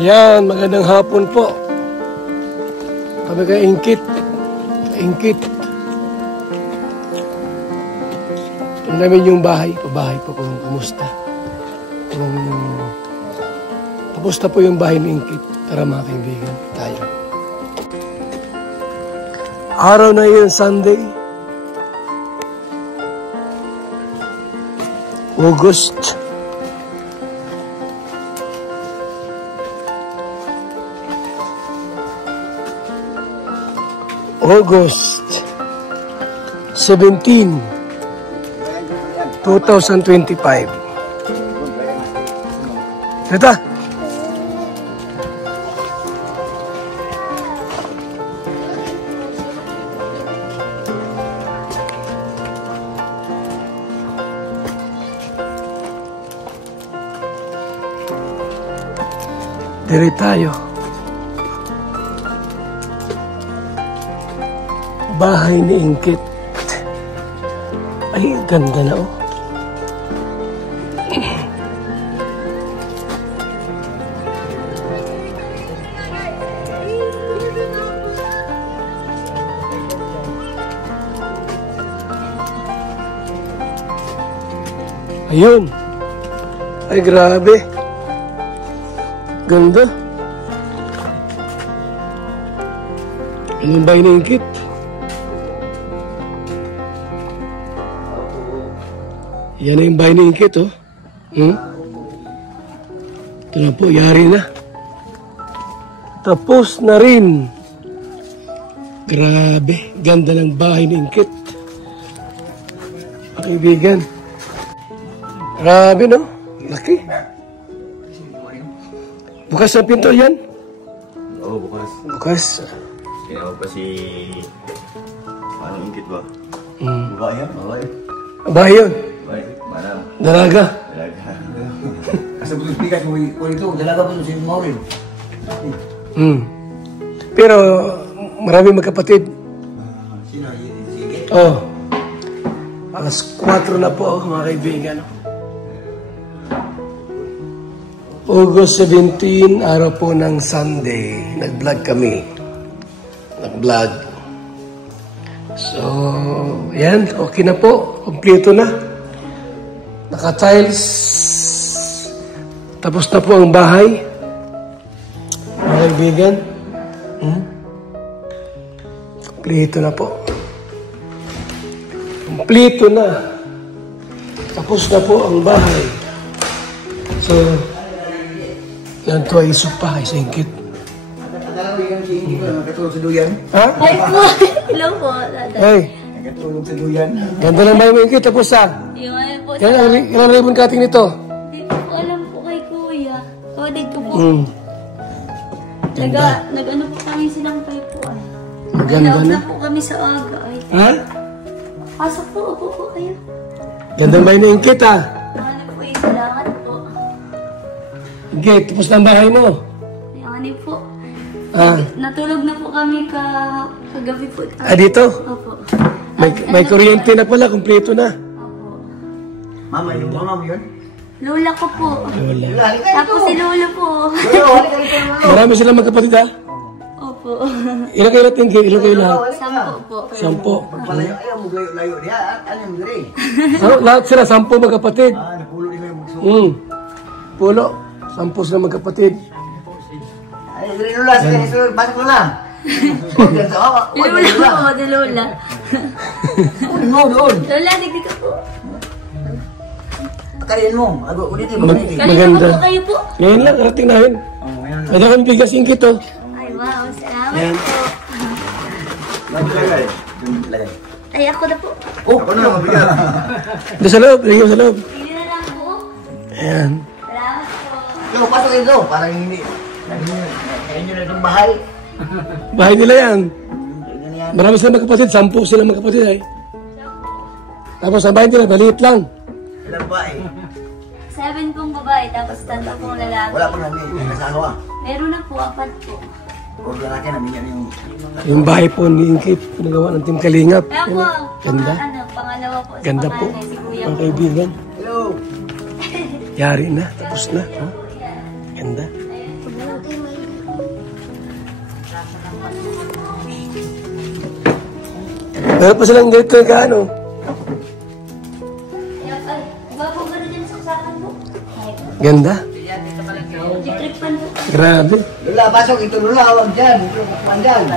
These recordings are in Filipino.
Ayan, magandang hapon po. Kami kay Ingkit. Ingkit. Ito namin yung bahay. Pabahay po kung kamusta. Tapos na po yung bahay ni Ingkit. Tara mga kaibigan, tayo. Araw na yun, Sunday. August 17, 2025. Tita. Diri tayo. Bahay ni Ingkit. Ay, ganda na oh. Ayun. Ay, grabe. Ganda. Anong bahay ni Ingkit? Yan na yung bahay ni Ingkit, oh. Ito na po, yari na. Tapos na rin. Grabe, ganda ng bahay ni Ingkit. Mga kaibigan. Grabe, no? Laki. Bukas ang pinto yan? Oo, bukas. Bukas. Kaya pa si... Paano Ingkit ba? Babae yan? Babae. Bahay yun? Babae. Mana? Dalaga. Dalaga. Kasi butos bigas mo ito, dalaga po si Maureen. Pero marami magkapatid. Sino? Sige? Oh. Alas 4 na po, mga kaibigan. August 17, araw po ng Sunday. Nag-vlog kami. Nag-vlog. So, yan. Okay na po. Kompleto na. Naka-tiles. Tapos na po ang bahay. Mga kaibigan. Kompleto na po. Kompleto na. Tapos na po ang bahay. So, yan to ay supa, ay Ingkit. Nakatalaw yung si Ingkit, nakatulog sa duyan. Ha? Ay po! Hello po, Dada. Ay, Nakatulog sa duyan. ganda ng bahay mo Ingkit, tapos ha? Yung ano po, Ilang ribbon cutting nito? Hindi ko po alam po kay Kuya. Kawadig ko po. Nag-ano po kami silang kayo po ay. Maganda Tinawag na. na po kami sa aga ay. Ha? Pasok po, upo po kayo. Gandang bahay ni Ingkit ha? Ano po yung kailangan po. Ingkit, tapos na ang bahay mo. Yung ano po. Ah, Natulog na po kami kagabi po. dito? Opo. May kuryente na pala, kompleto na. Opo. Mama, yung mama mo yun? Lola ko po. Lola. Tapos si Lola po. Marami silang magkapatid ha? Opo. Ilang kayo natin, Ingkit? Ilang kayo lahat? 10 po. 10. Palayo, ayaw mo layo diya. At ano yung gari? Lahat sila, 10 magkapatid. Napulo din yung magsuko. Pulo, 10 sila magkapatid. Ay, gari Lola, sige, pasok mo na. Si Lola po, si Lola. No, doon. Lola, digdig ka po. Pakarin mo. Ago, ulitin mo. Kanina Maganda. po kayo po. Ngayon lang, arating namin. Kaya kami bigas Ingkit oh. Ay, wow. Salamat Yan. po. Lagay. Ay, ako na po. Oh, ako na, mabigat. Doon sa loob, lagyan mo sa loob. Hindi na lang po. Ayan. Salamat po. Yo, pasok dito. Parang hindi. Kaya nyo na itong bahay. Bahay nila yan. Ganyan. Marami silang magkapatid, 10 sila magkapatid ay. Tapos ang bahay nila, maliit lang. Ilang bahay? 7 pong babae, tapos 3 pong lalaki. Wala pang namin. Nasawa. Meron na po, 4 po. Huwag lalaki namin yan yung... Yung bahay po ni Ingkit, pinagawa ng Team Kalingap. Kaya po, Ganda. pangalawa po sa Ganda po. panganay, si Kuya Mga po. kaibigan. Hello. Yari na, tapos na. Oh. Ganda. Meron pa silang ganito ka ano. Ay, bago ka rin yung saksakan mo. Ganda. Jitripan mo. Grabe. Lula, pasok. Ito Lula, huwag dyan. Ito mandyan.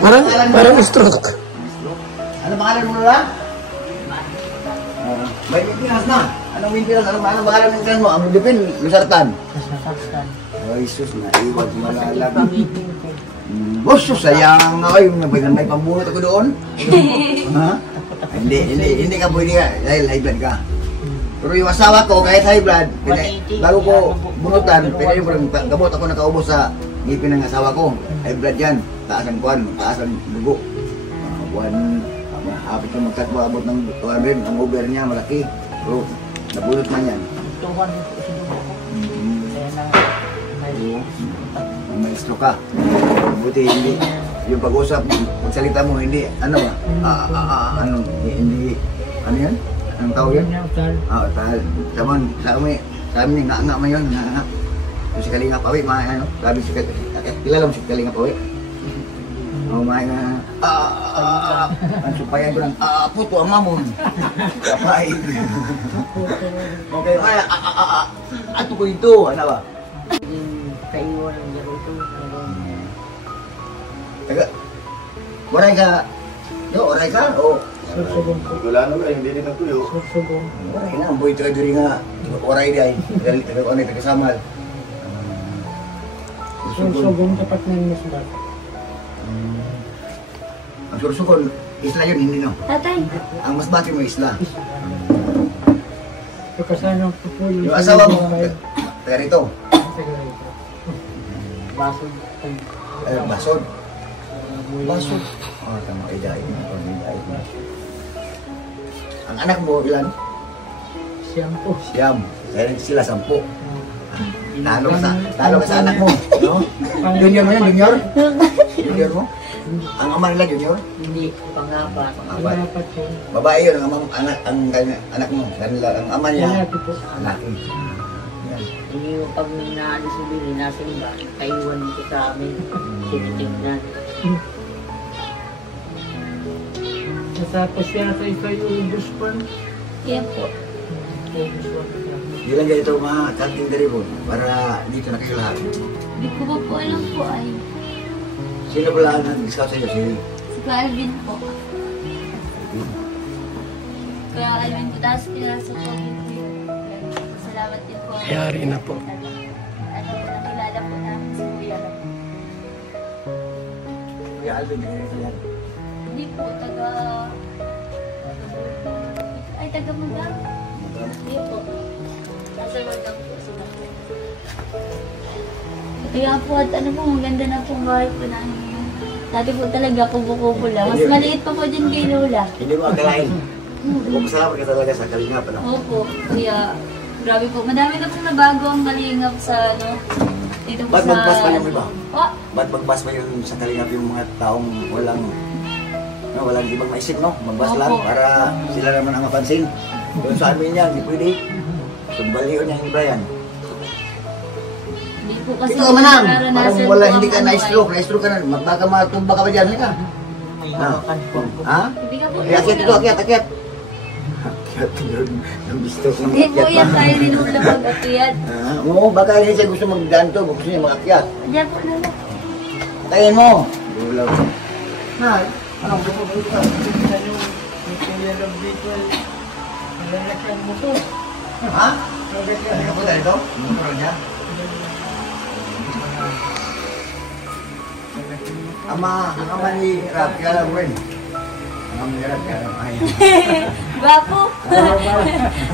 Parang stroke. Ano pangalan mo Lula? May maintenance na. Anong maintenance? Anong pangalan ng maintenance mo? Ang Lupin, Lusartan. Ay, sus, naiwag malalag. Boss, sayang nga kayo. May pambunot ako doon. Ha? Hindi ka pwede ka. Dahil high blood ka. Pero yung asawa ko, kahit high blood, bago ko bunutan, pwede yung gamot ako nakaubos sa ngipin ng asawa ko. High blood yan. Taas ang buwan, taas ang dugo. Buwan, hapit yung magkatbabot ng 200, ang over niya malaki. Pero nabunot man yan. May stroke ka. Buti hindi. Yung pag-usap, magsalita mo, hindi, ano ba? Hindi, ano yan? Anong tawag yan? Tal. Sabi niya, nga man yun, nga. Yung si Kalinga Pawi, ano? Sabi si kilala mo si Kalinga Pawi? Mga ang supayan ko lang, puto ang mamon. Kapay. Okay, kaya, ato ko ito, ano ba? Kaiwan ang laro ito. Taga, waray ka, oray ka, o? Sursugong po. Sigulano ka, hindi din nagtuyo. Sursugong. Waray na, ang buhay taga diri nga, oray di ay, taga samal. Sursugong tapat ng misbat. Ang sursugon, isla yun, hindi no? Tatay. Ang mas bati mo isla. Pagkasano po po Yung asawa mo, taga rito, Basod. basod. Basod. Tama, idahin na. Ang anak mo, ilan? Siyam po. Siyam. Kaya sila 10. Talo ka sa anak mo. No? Junior mo yan, junior? Junior mo? Ang ama nila, junior? Hindi. Pangapat. Pangapat. Pangapat po. Babae yun, ang anak mo. Ang ama niya. Lalaki po. Lalaki. Yan. Hindi yung pag naalis si Billy, nasa iba, kaiwan ko sa amin. Tinitignan. Tapos yata ikaw yung buspan. Yan po. Di lang ganito mga kanting daribon para dito na kayo lahat. Hindi ko pa po alam po ay. Sino pala ang nag-discuss sa iyo? Si Calvin po. Kaya Alvin po, tapos pinasa po yun. Salamat din po. Yari na po. Nakilala po namin si Kuya. Kuya Alvin, yan. Hindi po, taga Magdang. Hindi po. Nasa Magdang po sila. Kaya po at ano po, maganda na po bahay po namin. Dati po talaga kubo-kubo lang. Mas maliit pa po dyan kay Lola. Hindi mo akalain. Magpasalamat ka talaga sa Kalingap, ano? Opo, kaya grabe po. Madami na pong nabago ang Kalingap sa ano. Dito po Ba't sa... magbas pa yung iba? Oh, Ba't magbas pa yung sa Kalingap yung mga taong walang ibang maisip, no? Magbas lang Opo. para sila naman ang mapansin. Doon sa amin yan, hindi pwede. Sumbalion niya yung Brian. hindi po kasi Ikaw manang, nararanasan parang wala, po hindi ang ka ano na-stroke ka na. Baka matumba ka ba dyan, halika. May hawakan po. Ha? Hindi ka po. Akyat ito, akyat. Akyat yung gusto kong Hindi po akyat yan pa. tayo din ulam mag-akyat. Oo, baka hindi siya gusto magdaan to, gusto niya mag-akyat. Diyan po na lang. Tayin mo. Gulaw. Na, anong gusto mo ito? Ha? Hindi ka po dahil ito? Motor niya? Ang ama ni Rap, kaya mo rin. Ang ama ni Rap, kaya mo. Gwapo.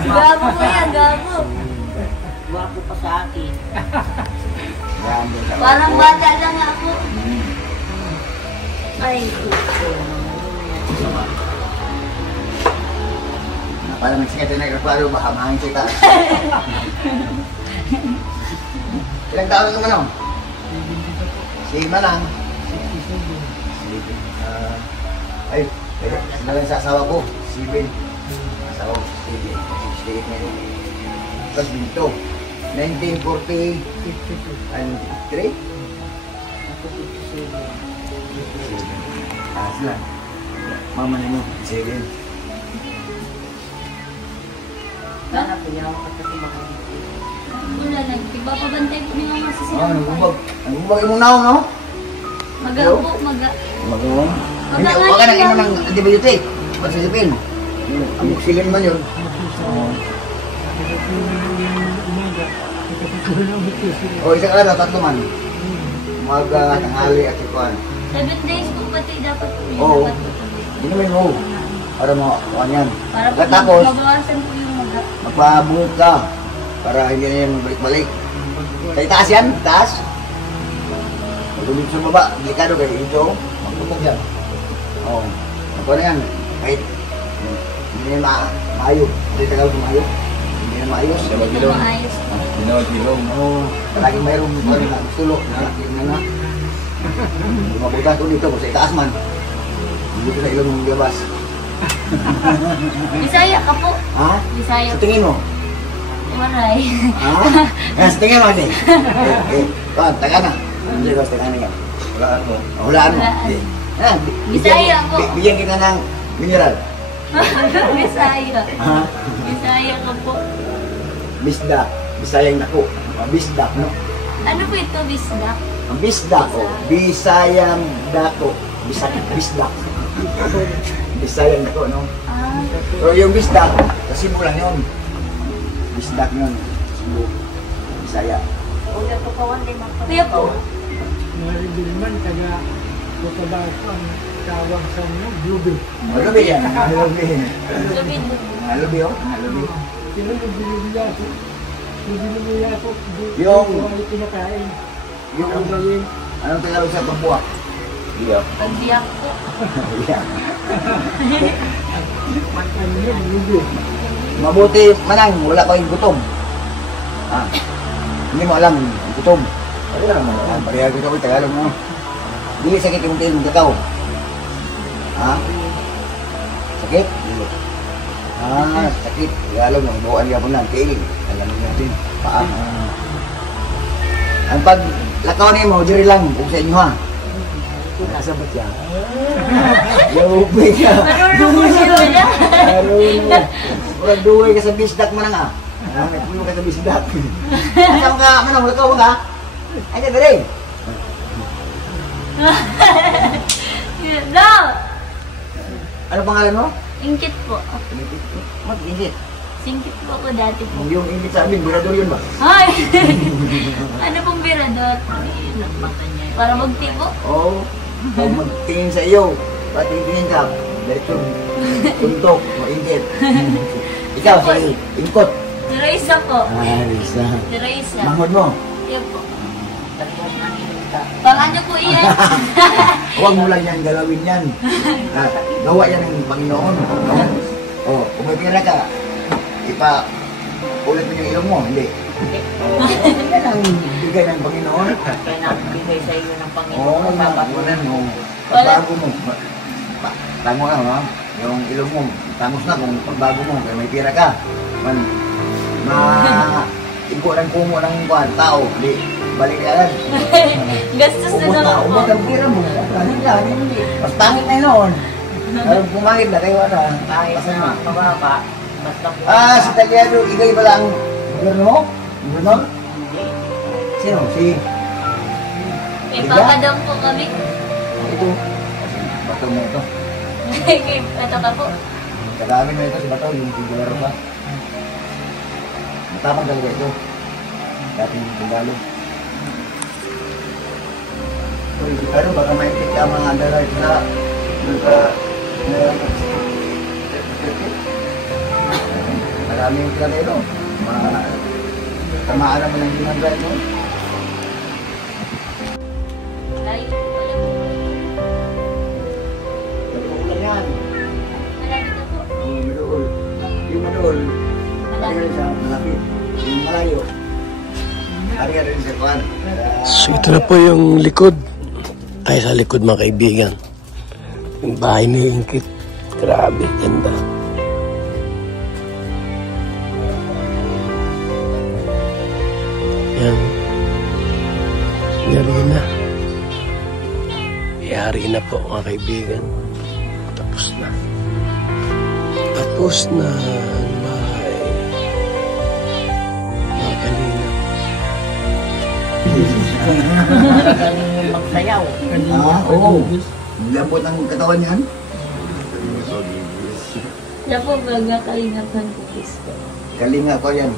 Gwapo po yan, gwapo. Wapo pa sa akin. Parang bata lang ako. Ay, Para magsikat na nagkaklaro, baka mahangin sa itaas. Ilang taon ka man o? Sigma lang. Ay, sinalang sa asawa ko, Sibin. Asawa ko, Sibin. Sibin na yun. Tapos dito, 1943. Sila. Mama mo. Sige. Sana pinyawa ka sa mga Wala lang. Iba pabantay po ni mama sa sinampay. Nagbubag. Nagbubag imong naong, no? Maga po, maga. Magawang. Maga Hindi, nga huwag ka yun nang ino lang. ng antibiotic. Pagsilipin. Ang muksilin man yun. O, isang araw, 3 man. Umaga, tanghali, at ikuan. 7 days po pati dapat po yun. Oo. Dapat po pati. Inumin mo. Para mo, kuhan yan. Para po Tapos, mabawasan po yung maga. magpabungod ka. Para hindi na yan balik-balik. Sa itaas yan, itaas. Pagulog sa baba, delikado kayo. Ito, magpupog yan. Oo. Ako na yan. Kahit hindi na maayo. Hindi tagal ko maayo. Hindi na maayos. Hindi na maayos. Dinawag-ilaw. Oo. Palaging mayroong tulog na. Tingnan na. Mabutan ko dito. Sa itaas man. Hindi ko sa ilong ng labas. Bisaya ka po. Ha? Bisaya Sa po. tingin mo? Waray. Ha? Yan, sa tingin mo, hindi. Taga na. Hindi ko sa taga na yan. Walaan mo. Hulaan mo. Hulaan. Ah, Bisaya po. Bigyan kita ng mineral. Bisaya. Ha? Bisaya ka po. Bisda. Bisayang dako. Bisda, no? Ano po ito, bisdak? Ang bisda ko. Bisayang dako. Bisda. Bisayang dako, no? Ah, Pero yung bisda, sa Cebu lang yun. Bisda yun. Cebu. Bisaya. Ulit ko pa one day kuya po. Maribilman, taga Cotabato ang tawag sa mga Bluebill. Malubi yan. Malubi. Lubid. Malubi, oh. Malubi. Sino yung binibiyaso? Yung binibiyaso, Yung- yung pinakain. Yung anong Tagalog sa pagbuwak? Iya. Pagbiyak po. Yan. Ano yun, Bluebill. Mabuti manang, wala ko yung gutom. Ah, hindi mo alam, gutom. Wala ka naman alam, pareha gutom ko, Tagalog mo. Dili sakit yung tayo mong kakao. Ha? Sakit? Dili. Ah, sakit. Tagalog, ang buwan ka po na, tail. Alam mo natin, paa. Ang pag lakaw niyo mo, diri lang, kung sa inyo ha. Nasa ba't yan? Yobay ka. Marunong po siya wala. Marunong. Wala duwe ka sa bisdak mo na nga. Nagpuno ka sa bisdak. Asam ka, manong, lakaw mo ka? Ay, dali. No! Ano pangalan mo? Ingkit po. Mag-ingit. Singkit po ako dati po. Yung ingit sa amin, burador yun ba? Ay! Ano pong birador? Para magtibo? Oo. O magtingin sa iyo. Patingin ka. Diretso. Tuntok. Mag-ingit. Ikaw, si Ingkot. Teresa po. Ah, Risa. Teresa. Manghod mo. Yan po. Pang ano po iyan? Huwag mo lang yan galawin yan. Gawa yan ng Panginoon. Oh, kung may pera ka, ulit mo yung ilong mo, hindi. Yan ang bigay ng Panginoon. Kaya nabigay sa iyo ng Oo, Panginoon. mabagunan mo. Wala. Pagbago mo. Tango ka, ha? Yung ilong mo, tangos na kung pagbago mo, kaya may pera ka. Igo ng kumo ng tao, hindi. Balik ka lang. Gastos na naman po. Umot ang pera mo. Hindi. Mas pangit na yun. Pero pumangit na kayo, ano? Kahit na mababa, basta po. Si Tagliado, igay ba lang gobyerno mo? Gobyerno? Sino? Si... May papadam po kami. Ito. Bato mo ito. Ito ka po. Kadami mo ito si Bato, yung Tigolaro pa. Matapang talaga ito. Dating Tagalog. Pero baka maipit ka mga andalay na maraming planero. Tamaan naman ng human rights mo. Layo po pala po. Nagpukulan yan. Malapit na po. Yung madool, ari rin sa malapit. Yung malayo, ari rin sa kuwan. So ito na po yung likod. Ay, sa likod mga kaibigan. Yung bahay ni Ingkit. Grabe, ganda. Yan. Yan na. Yan. yari na po mga kaibigan. Tapos na. Tapos na ang bahay. Mga kalingap. Galing mo magsayaw. Oo. Lambot ang katawan niyan. Siya po baga kalingap ng cookies po. Kalinga ko yan.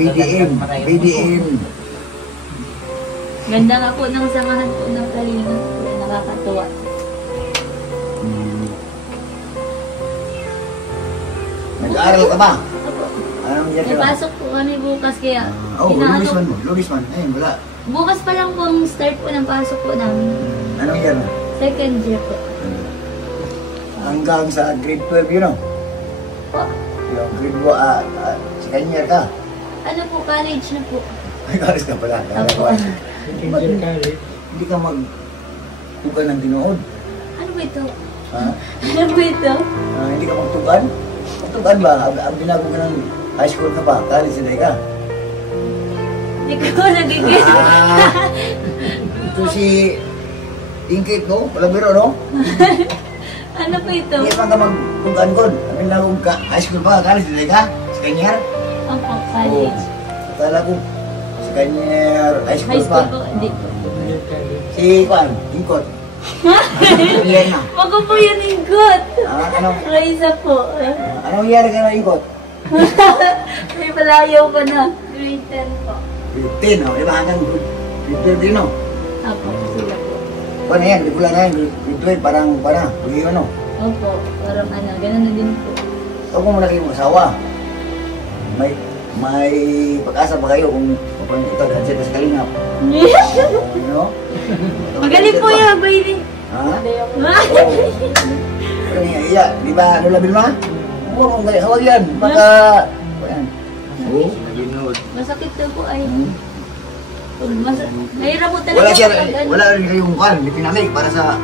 BDM. Ganda nga po ng samahan po ng kalingap po. Nakakatuwa. Nag-aaral ka ba? Opo. Anong yan May ka? pasok po kami bukas kaya Lunes man mo. Lunes man. Ayun, wala. bukas pa lang po ang start po ng pasok po namin. Anong yan? Second year po. Hanggang sa grade 12 yun, no? Po. Yung grade 1, second year ka. Ano po, college na po. Ay, kalis ka pala. Opo. Hindi ka mag-tugan ng tinood. Ano ba ito? Ha? Ano ba ito? Hindi ka magtugan? Magtugan ba? Ang binago ka ng high school ka pa, college na ka. Hindi ko nagigil. Ito si Ingkit, no? Walang biro, no? Ano po ito? Hindi man ka magtugan ko. Ang binago ka, high school pa, college na ka. Second year? Opo, college. Akala ko, second year, high school High pa. school po, hindi. Si Juan, Ingkot. Yan na. Wag ko po yun ingkot. Anong Raisa po. nangyari ka na Ingkot? May palayaw pa na. Grade 10 po. Grade 10, no? Diba hanggang grade 12 no? Opo, sila po. Paano yan? Di ko lang yan. Grade 12, parang, pag-iwan, no? Opo, parang ano, ganun na din po. So kung malaki yung asawa, may pag-asa ba kayo kung paano ito, gadget sa kalingap? No? Magaling po yung baby. Ha? Pero iya, di ba, ano labil ma? Huwag mong galing, hawag yan. Baka, ayan. Oo. Masakit daw po ay. Nahirap po talaga. Wala rin kayong kan, may pinamig para sa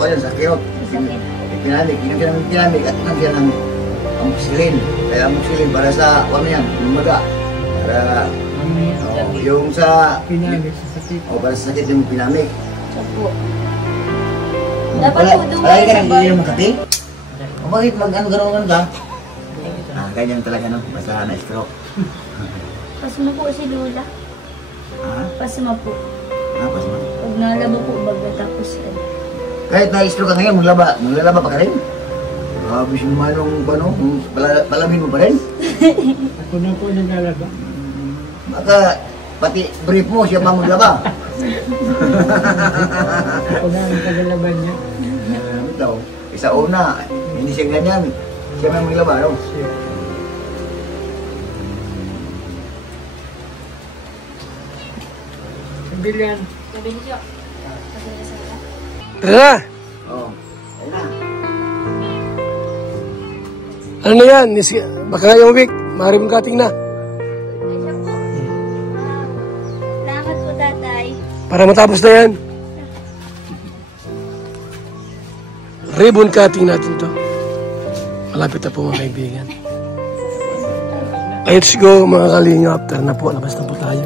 yan, sa kirot. Masakit. Pinamig, pinamig at inang siya ng amoxicillin. Kaya amoxicillin para sa, ano yan, yung maga. Para, yung sa, para sa sakit yung pinamig. Opo. Dapat po Palagi dumayo ka sa nang bahay. iinom ng kape? O bakit mag-ano-gano'n ka? Ganyan talaga no, basta na-stroke. Pasma po si Lola. Ha? Pasma po. Pas mo. Pag nalabo po baga tapos ano. Kahit na-stroke ka ngayon, maglalaba pa ka rin? Grabe siya naman nung ano, palamin mo pa rin? Ako na po naglalaba. Baka pati brief mo, siya pa maglaba. Ako na ang paglalaban niya. Ito, isa una, hindi siya ganyan. Siya may maglaba, no? Bilyan. Tara na! Oo. Ayun na. Ano na yan? Baka ngayong week, maaaring kating na. Ayun po. Salamat po tatay. Para matapos na yan. Ribbon cutting natin to. Malapit na po mga kaibigan. Let's go mga kalingap. Tara na po, labas na po tayo.